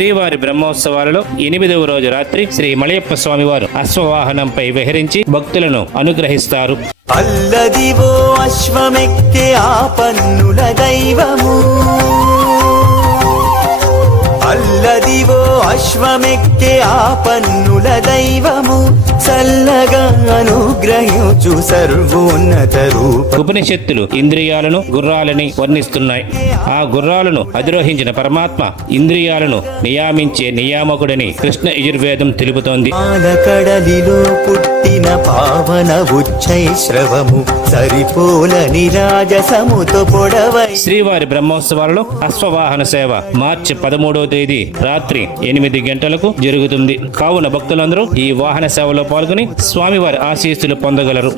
శ్రీవారి బ్రహ్మోత్సవాలలో 8వ రోజు రాత్రి శ్రీ మలయప్ప స్వామివారు అశ్వవాహనంపై విహరించి భక్తులను అనుగ్రహిస్తారు. అల్లదివో అశ్వమెక్కే ఆ పన్నుల దైవము, అల్లదివో అశ్వమెక్కే ఆ పన్నుల దైవము, చల్లగా అనుగ్రహించు సర్వోన్నత రూప. ఉపనిషత్తులు ఇంద్రియాలను గుర్రాలని వర్ణిస్తున్నాయి. ఆ గుర్రాలను అధిరోహించిన పరమాత్మ ఇంద్రియాలను నియామించే నియామకుడని కృష్ణ యజుర్వేదం తెలుపుతోంది. కడలిలో పుట్టిన పావన ఉచ్చైశ్రవము, సరిపోల నిరాజసముతో పొడవై. శ్రీవారి బ్రహ్మోత్సవాలలో అశ్వవాహన సేవ మార్చి 13వ తేదీ రాత్రి 8 గంటలకు జరుగుతుంది. కావున భక్తులందరూ ఈ వాహన సేవలో పాల్గొని స్వామివారి ఆశీస్సులు పొందగలరు.